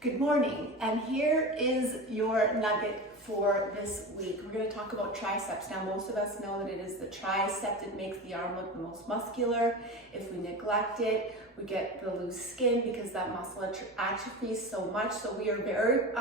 Good morning, and here is your nugget for this week. We're going to talk about triceps. Now, most of us know that it is the tricep that makes the arm look the most muscular. If we neglect it, we get the loose skin because that muscle atrophies so much. So we are very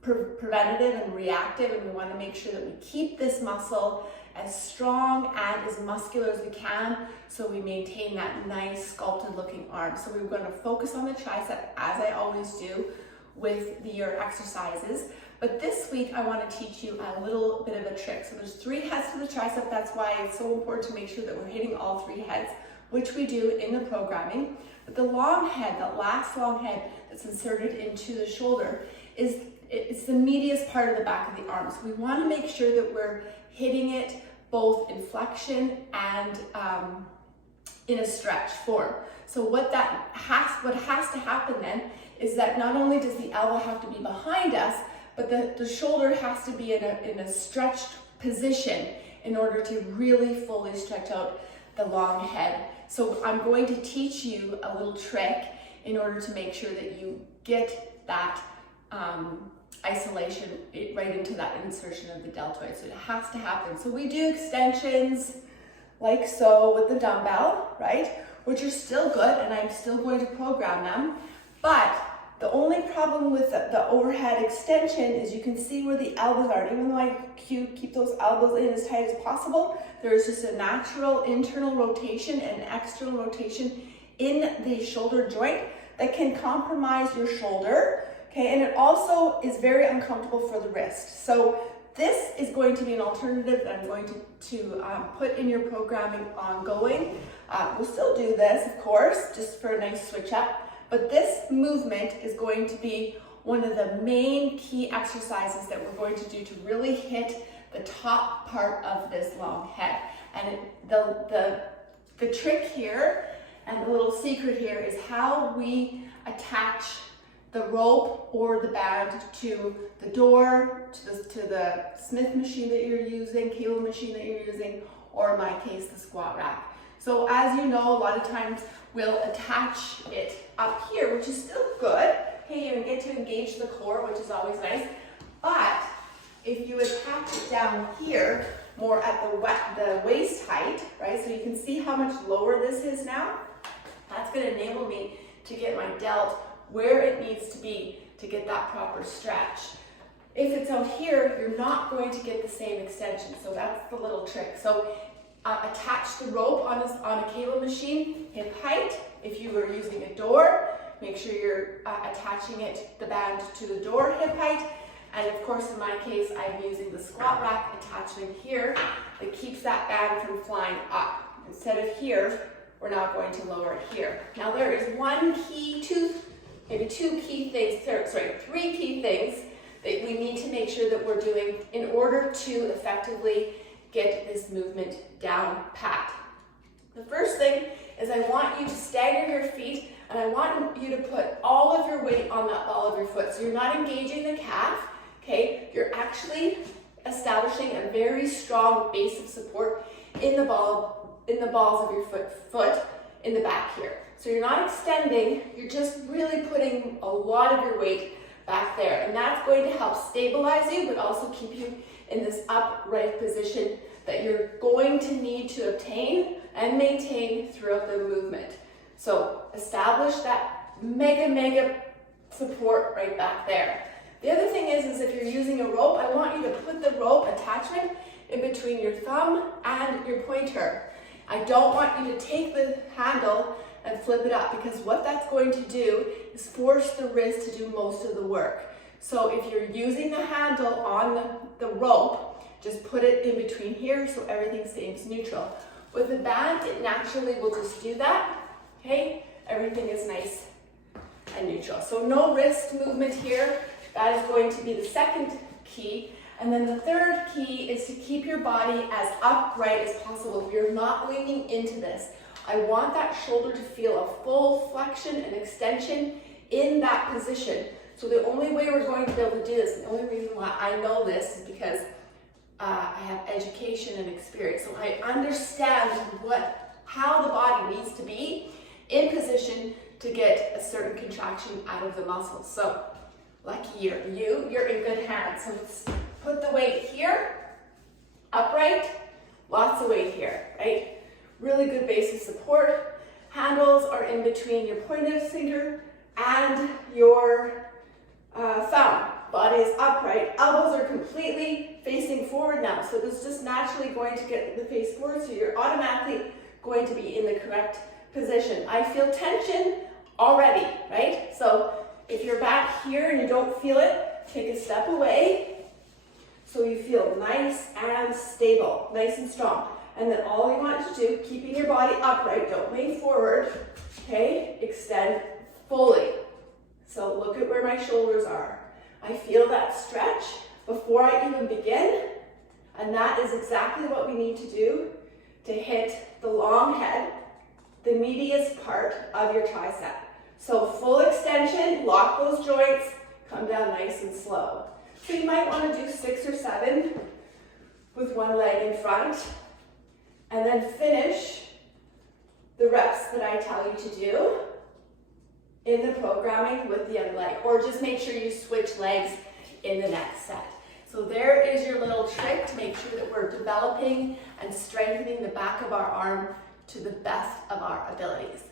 preventative and reactive, and we want to make sure that we keep this muscle as strong and as muscular as we can so we maintain that nice sculpted looking arm. So we're going to focus on the tricep as I always do with your exercises. But this week I want to teach you a little bit of a trick. So there's 3 heads to the tricep. That's why it's so important to make sure that we're hitting all 3 heads, which we do in the programming. But the long head, that last long head that's inserted into the shoulder, it's the medius part of the back of the arm. So we want to make sure that we're hitting it both in flexion and in a stretch form. So what has to happen then is that not only does the elbow have to be behind us, but the shoulder has to be in a stretched position in order to really fully stretch out the long head. So I'm going to teach you a little trick in order to make sure that you get that isolation right into that insertion of the deltoid. So it has to happen. So we do extensions like so with the dumbbell, right? Which are still good, and I'm still going to program them. But the only problem with the overhead extension is you can see where the elbows are. And even though I keep those elbows in as tight as possible, there is just a natural internal rotation and external rotation in the shoulder joint that can compromise your shoulder. Okay, and it also is very uncomfortable for the wrist. So this is going to be an alternative that I'm going to put in your programming ongoing. We'll still do this, of course, just for a nice switch up. But this movement is going to be one of the main key exercises that we're going to do to really hit the top part of this long head. And the trick here and the little secret here is how we attach the rope or the band to the door, to the Smith machine that you're using, cable machine that you're using, or in my case, the squat rack. So as you know, a lot of times we'll attach it up here, which is still good. Okay, you get to engage the core, which is always nice. But if you attach it down here, more at the waist height, right? So you can see how much lower this is now. That's going to enable me to get my delt where it needs to be to get that proper stretch. If it's out here, you're not going to get the same extension. So that's the little trick. So attach the rope on a cable machine, hip height. If you were using a door, make sure you're attaching the band to the door, hip height. And of course, in my case, I'm using the squat rack attachment here that keeps that band from flying up. Instead of here, we're now going to lower it here. Now there is three key things that we need to make sure that we're doing in order to effectively get this movement down pat. The first thing is I want you to stagger your feet, and I want you to put all of your weight on that ball of your foot. So you're not engaging the calf, okay? You're actually establishing a very strong base of support in the balls of your foot in the back here. So you're not extending, you're just really putting a lot of your weight back there. And that's going to help stabilize you, but also keep you in this upright position that you're going to need to obtain and maintain throughout the movement. So establish that mega support right back there. The other thing is if you're using a rope, I want you to put the rope attachment in between your thumb and your pointer. I don't want you to take the handle and flip it up, because what that's going to do is force the wrist to do most of the work. So if you're using the handle on the rope, just put it in between here so everything stays neutral. With the band, it naturally will just do that, okay? Everything is nice and neutral. So no wrist movement here. That is going to be the second key. And then the third key is to keep your body as upright as possible. You're not leaning into this. I want that shoulder to feel a full flexion and extension in that position. So the only way we're going to be able to do this, the only reason why I know this is because I have education and experience. So I understand how the body needs to be in position to get a certain contraction out of the muscles. So lucky you're in good hands. So let's put the weight here, upright, lots of weight here, right? Really good base of support. Handles are in between your pointer finger and your thumb. Body is upright. Elbows are completely facing forward now. So this is just naturally going to get the face forward. So you're automatically going to be in the correct position. I feel tension already, right? So if you're back here and you don't feel it, take a step away so you feel nice and stable, nice and strong. And then all you want to do, keeping your body upright, don't lean forward, okay? Extend fully. So look at where my shoulders are. I feel that stretch before I even begin, and that is exactly what we need to do to hit the long head, the meatiest part of your tricep. So full extension, lock those joints, come down nice and slow. So you might want to do 6 or 7 with one leg in front, and then finish the reps that I tell you to do in the programming with the other leg, or just make sure you switch legs in the next set. So there is your little trick to make sure that we're developing and strengthening the back of our arm to the best of our abilities.